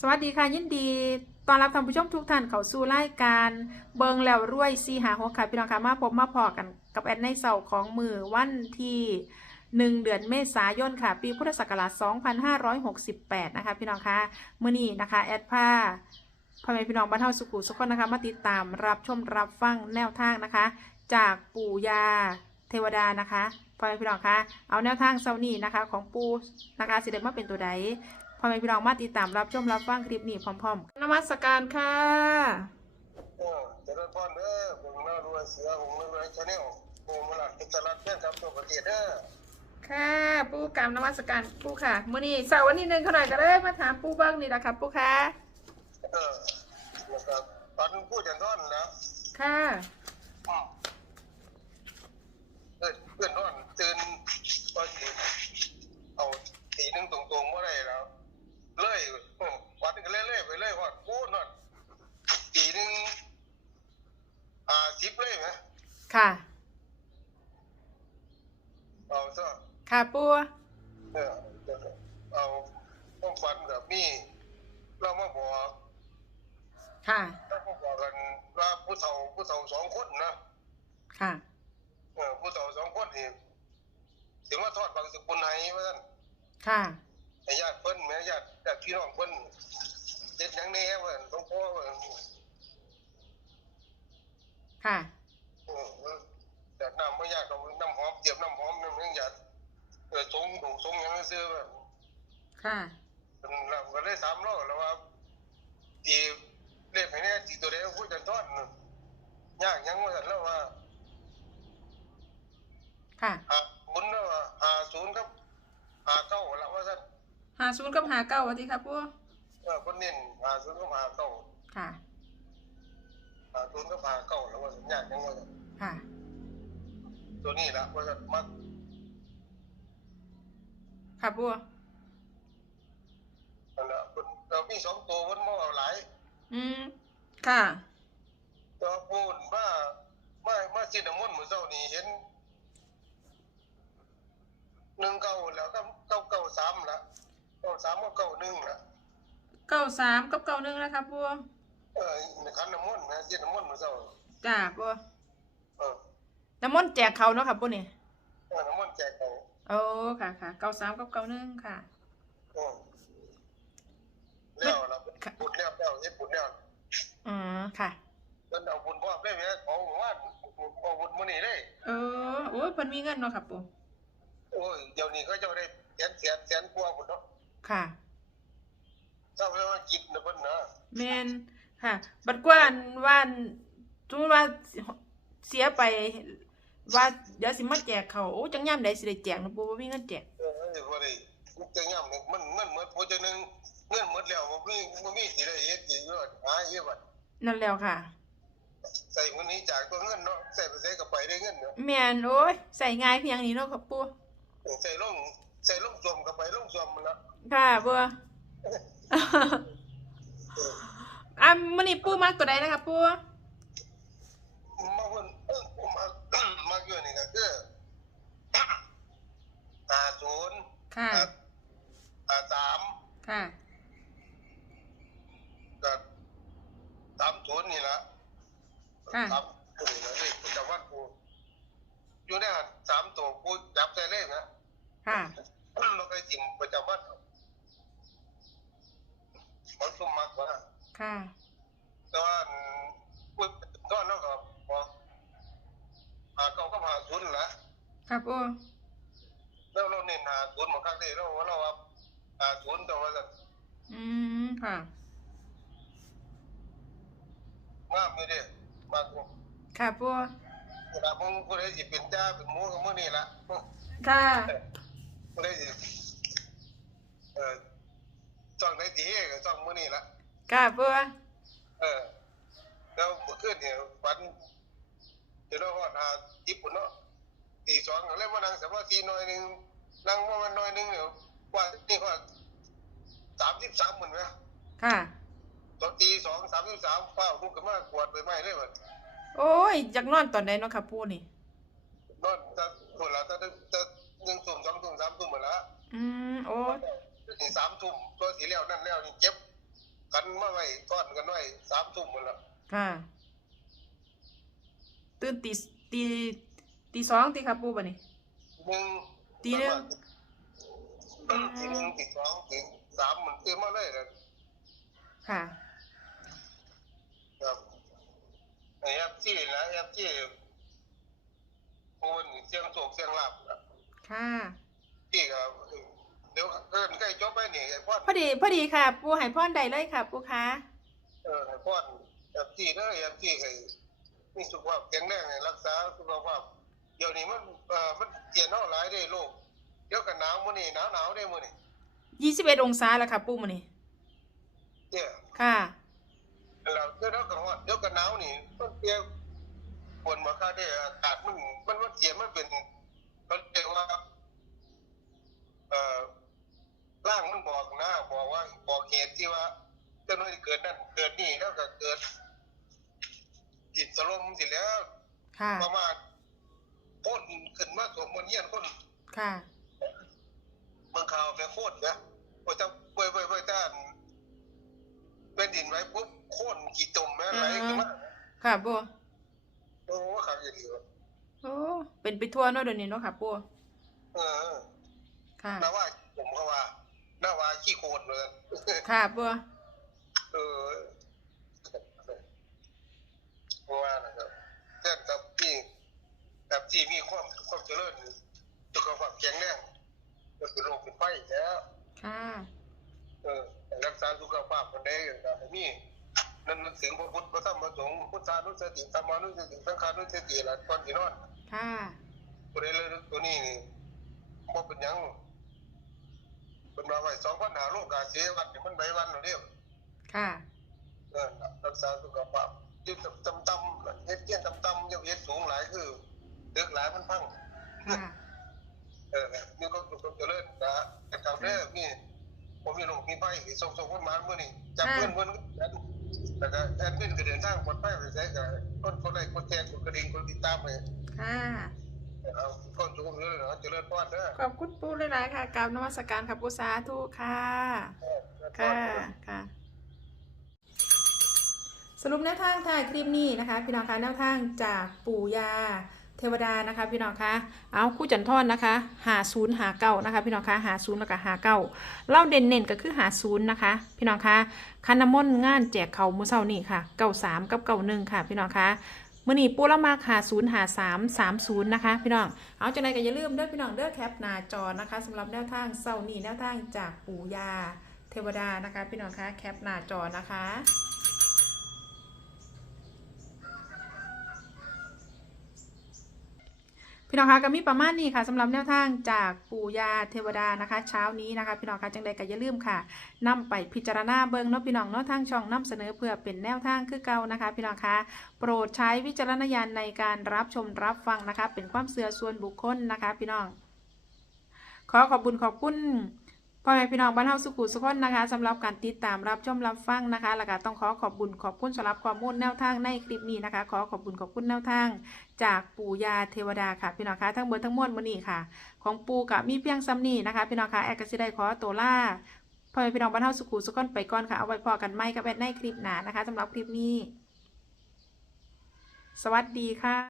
สวัสดีค่ะยินดีตอนรับท่านผู้ชมทุกท่านเข้าสู่รายการเบิงแล้วรวยซีหาหัวค่ะพี่น้องค่ะมาพบมาพอกันกับแอดในเสาร์ของมือวันที่หนึ่งเดือนเมษายนค่ะ ปีพุทธศักราช 2568 นะคะ พี่น้องค่ะมื้อนี้นะคะแอดผ้าพ่อแม่พี่น้องบ้านเฮาสุขุสุขคนนะคะ มาติดตามรับชมรับฟังแนวทางนะคะ จากปู่ยาเทวดานะคะพ่อแม่พี่น้องคะเอาแนวทางเซานี้นะคะ ของปู่นะคะสิเดมาเป็นตัวใด พ่อแม่พี่น้องมาติดตามรับชมรับฟังคลิปนี้พร้อมๆกันนมัสการค่ะเออเจริญพรเด้อผมน่ารวยเสือผมน่ารวยชาแนลผมมาหลักเป็นตลาดเพื่อนครับตัวประเทศเด้อค่ะปู่กรรมนมัสการปู่ค่ะมื้อนี้เสาร์วันที่หนึ่งเขาหน่อยก็เลยมาถามปู่เบิ้งนี่แหละครับปู่ค่ะเออนะครับตอนพูดอย่างท่อนนะค่ะอืมเออเพื่อนนอนตื่นตอนสิเอาตีหนึงตรงๆเมื่อไรแล้วเลยอืมวันก็เล่ยๆไปเลยว่ากูนอนตีหนึงอ่าสิบเลยไหม ค่ะ เอาซะ ค่ะปู่ เออเอาต้องฟันแบบนี้เรา มาบอกค่ะเรามาบอกกันว่าผู้เฒ่าผู้เฒ่าสองคนนะค่ะ เออผู้เฒ่าสองคนนี่ถึงว่าทอดบางสกุลให้ว่าซั่นค่ะให้ญาติเพิ่นแม่ญาติญาติพี่น้องเพิ่นเฮ็ดหยังแหน่ว่าซั่นต้องพ่อว่าซั่นค่ะ เอออยากน้ำบ่อยากเอาน้ำหอมเตรียมน้ำหอมน้ำหยังอยากเออสงถูกสงหยังซื่อว่าค่ะ เป็นเราก็เลยถามเราแล้วว่า ตีเลขให้แน่ตีตัวใดพูดกันทอดน่ะยากหยังว่าซั่นแล้วว่าค่ะหาศูนย์แล้วว่าหาศูนย์ครับหาเก้าแล้วว่าซั่นหาศูนย์กับหาเก้าวันที่ครับปู่เออคนเน้นหาศูนย์ก็หาเก้าค่ะหาศูนย์ก็หาเก้าแล้วว่าสัญญาณยังว่าซั่นค่ะ ตัวนี้ละว่าซั่นมักค่ะปู่นั่นละ เพิ่นเรามีสองตัวเพิ่นบ่เอาหลายอืมค่ะ ตัวพูนมามามาสิน้ำมนต์มื้อเช้านี้เห็นหนึ่งเก้าแล้วก็เก้าเก้าสามละเก้าสามก็เก้าหนึ่งละเก้าสามกับเก้าหนึ่งนะครับปู่เออในขันน้ำมนต์นะสิน้ำมนต์มื้อเช้าจ้าปู่เออน้ำมนต์แจกเขาเนาะครับปู่นี่เออน้ำมนต์แจกเขาโอ้ค่ะค่ะเก้าสามกับเก้าหนึ่งค่ะ เออแล้วล่ะ บุญแล้วแล้วเฮ็ดบุญแล้วอืมค่ะเพิ่นเอาบุญพ่อได้แม่ของว่าเอาบุญมื้อนี้เลยเออโอ้ยเพิ่นมีเงินเนาะครับปู่โอ้ยเดี๋ยวนี้เขาเจ้าได้แสนแสนแสนกว่าพุ่นเนาะค่ะเจ้าเรียกว่ากินนะเพิ่นนะแมนค่ะ บัดกว่าอันว่าอันสมมติว่าเสียไปว่าเดี๋ยวสิมาแจกเขาโอ้จังย่ำใดสิได้แจกนะปู่บ่มีเงินแจกเออไอ้บ่ได้มันจะย่ำนี่มันเงินหมดผู้จังนึงเงินหมดแล้ว บ่มีบ่มีสิได้เฮ็ดอีกเยอะหาเฮ็ดบัดนั่นแล้วค่ะ ใส่มื้อนี้จากตัวเงินเนาะใส่ไปใส่ก็ไปได้เงินเนาะแม่นโอ้ยใส่ง่ายเพียงนี้เนาะครับปู่ใส่ลงใส่ลงสวมก็ไปลงสวมมันละค่ะบ่อะมื้อนี้ปู่มักตัวใดนะครับปู่มาเพิ่นเออผมมามาอยู่นี่ก็คือ50ค่ะ อ่าสาม ค่ะ ก็ สามศูนย์นี่ละค่ะ สามตัวนี่ละเลขประจำวันกูอยู่ในหันสามตัวกูจับใส่เลขนะค่ะ เราเคยจิ้มประจำวันเขาสุ่มมักว่าค่ะ แต่ว่าพูดก็แล้วก็บอกหาเก้าก็หาศูนย์ละครับปู่แล้วเราเน้นหาศูนย์มาครั้งนี้เราว่าเราว่าหาศูนย์แต่ว่าจะอืม ค่ะ งามอยู่เดิมากกูค่ะปู่เวลามึงกูได้สิเป็นจ้าเป็นหมูกับมือนี่ละค่ะกูได้สิเออจ้องได้ดีก็จ้องมือนี่ละค่ะปู่เออแล้วเมื่อคืนเนี่ยฝันเดี๋ยวเราหอดหาทิพย์ปุ่นเนาะตีสองแล้วมานั่งสมาธิหน่อยหนึ่งนั่งว่ามันหน่อยหนึ่งเนี่ยว่านี่ก็สามสิบสามหมื่นไหมค่ะ ตอนตีสองสามสิบสามเฝ้าลุกขึ้นมากวาดใบไม้เลยมันโอ้ยอยากนอนตอนใดเนาะครับปู่นี่ นอนจะคนละจะจะหนึ่งทุ่มสองทุ่มสามทุ่มหมดละอืมโอ้ยนี่สามทุ่มตัวสีเหลี้ยวนั่นแล้วนี่เจ็บ กันมาไว้ก้อนกันไว้สามทุ่มหมดแล้วค่ะ ตื่นตีตีตีสองตีครับปูบ่นี่หนึ่งตีหนึ่งตีหนึ่งตีสองตีสามมันตื่นมาเลยนะค่ะ ครับ ไอ้แอปที่นะแอปที่โอนเสียงโศกเสียงหลับนะค่ะที่ก็เดี๋ยวเกินใกล้จบไปนี่ไอ้พ่อพอดีพอดีค่ะ ปูให้พ่อนใดเลยค่ะ ปูคะเออไอ้พ่อแอปที่เด้อแอปที่ให้มีสุขภาพแข็งแรงให้รักษาสุขภาพเดี๋ยวนี้มันเอ่อมันเปลี่ยนเท่าหลายได้โลกเดี๋ยวกันหนาวมื้อนี้หนาวหนาวได้มื้อนี้ยี่สิบเอ็ดองศาแล้วค่ะ ปูมื้อนี้เนี่ยค่ะ แล้วเดี๋ยวเรากันฮอดเดี๋ยวกันหนาวนี่มันเปลี่ยนฝนมาค่าได้อากาศมันมันมันเปลี่ยนมันเป็นมันเรียกว่าเอ่อร่างมันบอกนะบอกว่าบอกเหตุที่ว่าเจ้าหน้าที่เกิดนั่นเกิดนี่แล้วก็เกิดจิตสลมสิแล้วค่ะ ประมาณพ่นขึ้นมาสวมมนต์เยี่ยนคนค่ะ เมืองข่าวแม่โคตรนะพอจะเว้ยเว้ยเว้ยด้านเป็นดินไว้ปุ๊บ โค่นกี่ตุ่มแม่ไหลขึ้นมาค่ะปูโอ้ขังอย่างเดียวโอ้เป็นไปทั่วเนาะเดี๋ยวนี้เนาะค่ะปูเออค่ะน่าว่าผมเขาว่าน่าว่าขี้โคลนเลยค่ะปูเออเพราะว่านะครับแจ้งกับที่กับที่มีความความเจริญสุขภาพแข็งแรงก็คือโรคเป็นไฟแล้วค่ะเออรักษาสุขภาพคนใดก็ให้มีนั่ นถึงพระพุทธพระธรรมพระสงฆ์พุทธานุสติธรรมานุสติสังฆานุสติละก่อนสินอนค่ะตัวนี้เลยตัวนี้นี่บ่เป็นหยังเป็นมาไว้สองพันหาโลกาเสียวันนี่มันใบวันแล้วเด้อค่ะเออรักษาสุขภาพยืดต่ำต่ำๆเฮ็ดเตี้ยนต่ำต่ำๆอย่าเฮ็ดสูงหลายคือตึกหลายมันพังค่ะเออมีความสุขความเจริญนะแต่คราวนี้นี่ผมมีโรคมีไฟส่งส่งคนมาเมื่อนี่จับเพื่อนเพื่อน แล้วก็แอดมินก็เดินทางปลอดภัยไปใช้กับคนคนใดคนแจ้งคนกระดิ่งคนติดตามเลยค่ะ เอาคนสูงเลยนะเจริญพรเด้อขอบคุณปูหลายๆค่ะกราบนมัสการค่ะปูสาธุค่ะ ค่ะ ค่ะ สรุปแนวทางถ่ายคลิปนี้นะคะ พี่น้องคะแนวทางจากปู่ยา เทวดานะคะพี่น้องคะเอาคู่จันทอนนะคะหาศูนย์หาเก้านะคะพี่น้องคะหาศูนย์แล้วก็หาเก้าเล่าเด่นเน่นก็คือหาศูนย์นะคะ พี่น้องคะคันน้ำมนต์งานแจกเขามือเศร้านี่ค่ะเก้าสามกับเก้าหนึ่งค่ะ พี่น้องคะมื่อนี้ปูละมาหาศูนย์หาสามสามศูนย์นะคะ พี่น้อง เอาจังไรก็อย่าลืมเด้อพี่น้องเด้อแคปหน้าจอนะคะสำหรับแนวทางเศร้านี่แนวทางจากปู่ยา เทวดานะคะ พี่น้องคะแคปหน้าจอนะคะ พี่น้องคะก็มีประมาณนี้ค่ะสำหรับแนวทางจากปู่ยาเทวดานะคะ เช้านี้นะคะ พี่น้องคะจังใดก็อย่าลืมค่ะนำไปพิจารณาเบิ้งเนาะพี่น้องเนาะทางช่องนำเสนอเพื่อเป็นแนวทางคือเก่านะคะ พี่น้องคะโปรดใช้วิจารณญาณในการรับชมรับฟังนะคะ เป็นความเสื่อส่วนบุคคลนะคะ พี่น้อง ขอขอบคุญขอบคุณ พ่อแม่พี่น้องบ้านเฮาสุขุสุขคนนะคะสำหรับการติดตามรับชมรับฟังนะคะแล้วก็ต้องขอขอบคุญขอบคุณสำหรับข้อมูลแนวทางในคลิปนี้นะคะ ขอขอบคุณขอบคุณแนวทาง จากปู่ยาเทวดาค่ะพี่น้องคะทั้งเบอร์ทั้งมวลมือนี้ค่ะ ของปู่กับมีเพียงซ้ำนี้นะคะพี่น้องคะแอดกสิได้ขอตัวล่าพ่อแม่พี่น้องบ้านเฮาสุขุสุขคนไปก่อนค่ะเอาไว้พอกันไม่กับแอดในคลิปหน้านะคะสำหรับคลิปนี้ สวัสดีค่ะ